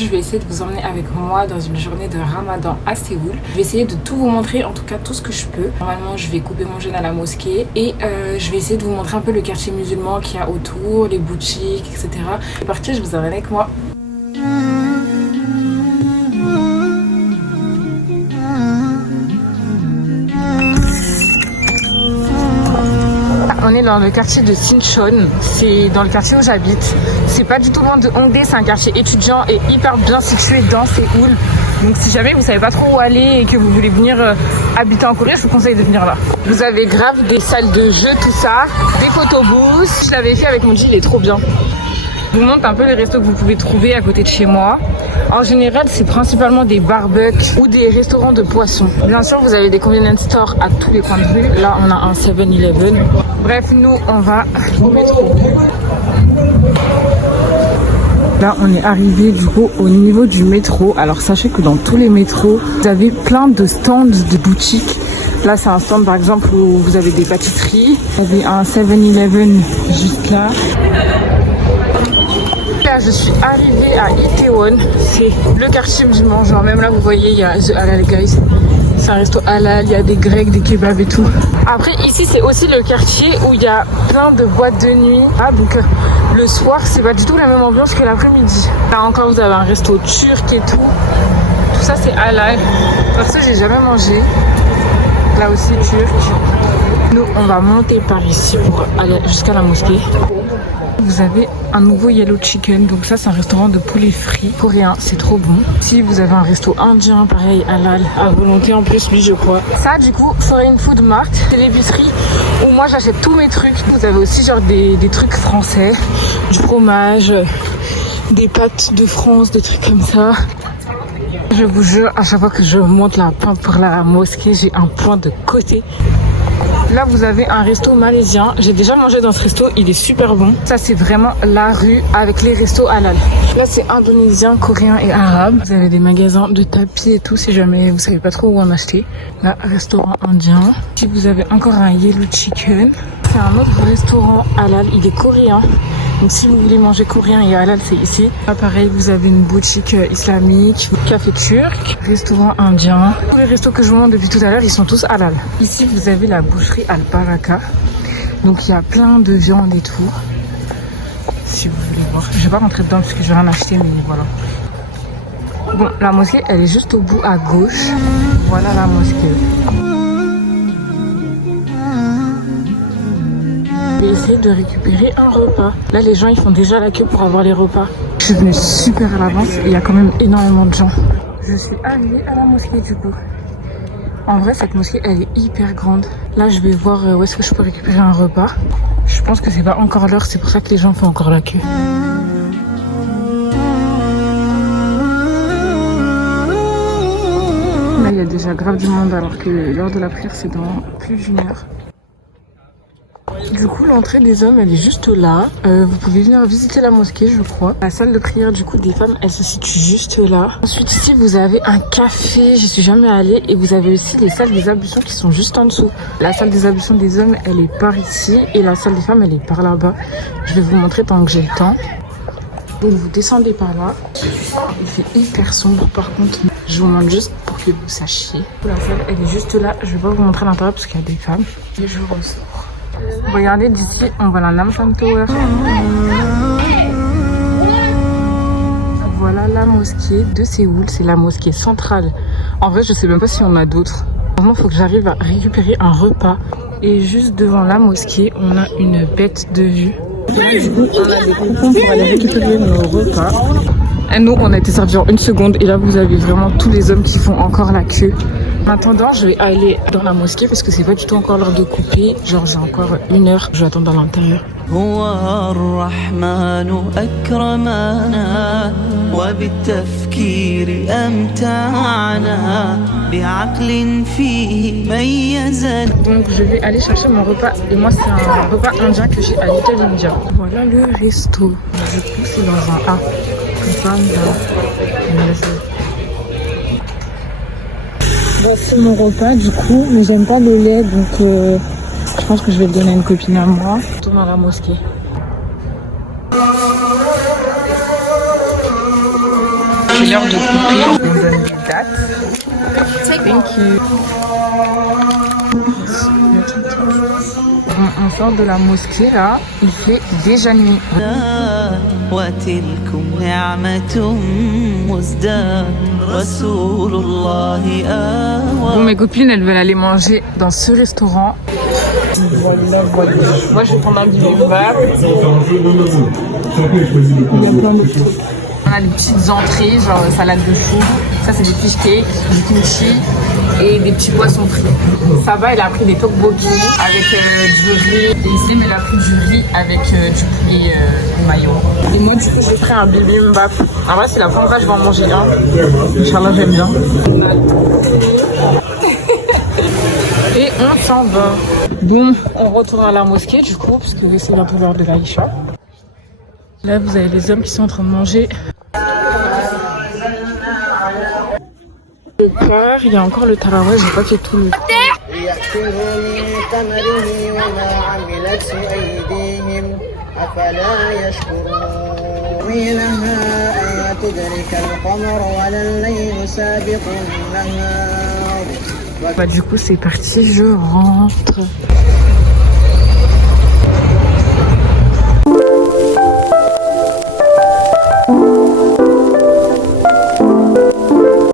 aujourd'hui je vais essayer de vous emmener avec moi dans une journée de Ramadan à Séoul. Je vais essayer de tout vous montrer, en tout cas tout ce que je peux. Normalement je vais couper mon jeûne à la mosquée et je vais essayer de vous montrer un peu le quartier musulman qu'il y a autour, les boutiques, etc. C'est parti, je vous emmène avec moi. On est dans le quartier de Sinchon, c'est dans le quartier où j'habite. C'est pas du tout loin de Hongdae, c'est un quartier étudiant et hyper bien situé dans Séoul. Donc si jamais vous savez pas trop où aller et que vous voulez venir habiter en Corée, je vous conseille de venir là. Vous avez grave des salles de jeux, tout ça, des photobooths. Je l'avais fait avec mon jean, il est trop bien. Je vous montre un peu les restos que vous pouvez trouver à côté de chez moi. En général, c'est principalement des barbecues ou des restaurants de poissons. Bien sûr, vous avez des convenience stores à tous les coins de rue. Là, on a un 7-Eleven. Bref, nous, on va au métro. Là, on est arrivé du coup au niveau du métro. Alors, sachez que dans tous les métros, vous avez plein de stands de boutiques. Là, c'est un stand, par exemple, où vous avez des pâtisseries. Vous avez un 7-Eleven juste là. Là, je suis arrivée à Itaewon, c'est le quartier musulman. Genre même là, vous voyez, il y a The Halal Guys. C'est un resto halal, il y a des grecs, des kebabs et tout. Après, ici, c'est aussi le quartier où il y a plein de boîtes de nuit. Ah, donc le soir, c'est pas du tout la même ambiance que l'après-midi. Là encore, vous avez un resto turc et tout. Tout ça, c'est halal. Parce que j'ai jamais mangé. Là aussi, turc. Nous, on va monter par ici pour aller jusqu'à la mosquée. Vous avez un nouveau Yellow Chicken, donc ça c'est un restaurant de poulet frit coréen, c'est trop bon. Si vous avez un resto indien, pareil, halal, à volonté en plus, lui je crois. Ça du coup, Foreign Food Mart, c'est l'épicerie où moi j'achète tous mes trucs. Vous avez aussi genre des trucs français, du fromage, des pâtes de France, des trucs comme ça. Je vous jure, à chaque fois que je monte la pente pour la mosquée, j'ai un point de côté. Là, vous avez un resto malaisien. J'ai déjà mangé dans ce resto, il est super bon. Ça, c'est vraiment la rue avec les restos halal. Là, c'est indonésien, coréen et arabe. Vous avez des magasins de tapis et tout, si jamais vous savez pas trop où en acheter. Là, restaurant indien. Ici, vous avez encore un Yellow Chicken. C'est un autre restaurant halal, il est coréen. Donc si vous voulez manger coréen et halal, c'est ici. Là, pareil, vous avez une boutique islamique, café turc, restaurant indien. Tous les restos que je vous montre depuis tout à l'heure, ils sont tous halal. Ici, vous avez la boucherie Al Baraka. Donc il y a plein de viande et tout. Si vous voulez voir. Je vais pas rentrer dedans parce que je vais rien acheter, mais voilà. Bon, la mosquée, elle est juste au bout à gauche. Voilà la mosquée. Je vais essayer de récupérer un repas. Là, les gens, ils font déjà la queue pour avoir les repas. Je suis venue super à l'avance et il y a quand même énormément de gens. Je suis arrivée à la mosquée du coup. En vrai, cette mosquée, elle est hyper grande. Là, je vais voir où est-ce que je peux récupérer un repas. Je pense que c'est pas encore l'heure, c'est pour ça que les gens font encore la queue. Là, il y a déjà grave du monde alors que l'heure de la prière, c'est dans plus d'une heure. Du coup, l'entrée des hommes, elle est juste là. Vous pouvez venir visiter la mosquée, je crois. La salle de prière, du coup, des femmes, elle se situe juste là. Ensuite, ici, vous avez un café. J'y suis jamais allée. Et vous avez aussi les salles des ablutions qui sont juste en dessous. La salle des ablutions des hommes, elle est par ici. Et la salle des femmes, elle est par là-bas. Je vais vous montrer tant que j'ai le temps. Donc, vous descendez par là. Il fait hyper sombre, par contre. Je vous montre juste pour que vous sachiez. La salle, elle est juste là. Je vais pas vous montrer l'intérieur parce qu'il y a des femmes. Et je ressors. Regardez d'ici, on voit la Namsan Tower. Voilà la mosquée de Séoul, c'est la mosquée centrale. En vrai, je sais même pas si on a d'autres. Vraiment, il faut que j'arrive à récupérer un repas. Et juste devant la mosquée, on a une bête de vue. Là, du coup, on a des coupons pour aller récupérer nos repas. Et nous, on a été servis en 1 seconde. Et là, vous avez vraiment tous les hommes qui font encore la queue. En attendant, je vais aller dans la mosquée parce que c'est pas du tout encore l'heure de couper. Genre, j'ai encore 1 heure. Je vais attendre à l'intérieur. Donc, je vais aller chercher mon repas. Et moi, c'est un repas indien que j'ai à Little India. Voilà le resto. Du coup, c'est dans un A. Voici mon repas du coup, mais j'aime pas le lait donc je pense que je vais le donner à une copine à moi. Je retourne dans la mosquée. c'est l'heure de couper. On donne des dates. Thank you. On sort de la mosquée là, il fait déjà nuit. Bon, mes copines, elles veulent aller manger dans ce restaurant. Voilà, voilà. Moi, je vais prendre un bibimbap. Il y a plein de trucs. On a des petites entrées, genre salade de chou. Ça, c'est des fish cakes, du kimchi et des petits poissons frits. Ça va, elle a pris des tteokbokki avec du riz. Et ici, elle a pris du riz avec du poulet mayo. Et moi, du coup, j'ai pris un bibimbap. En vrai, c'est la première fois que je vais en manger un. Inch'Allah, j'aime bien. Et on s'en va. Bon, on retourne à la mosquée, du coup, parce que c'est bientôt l'heure de l'Aïcha. Là, vous avez les hommes qui sont en train de manger. Le cœur, il y a encore le taraweh, j'ai pas fait tout le temps. Bah, du coup, c'est parti, je rentre.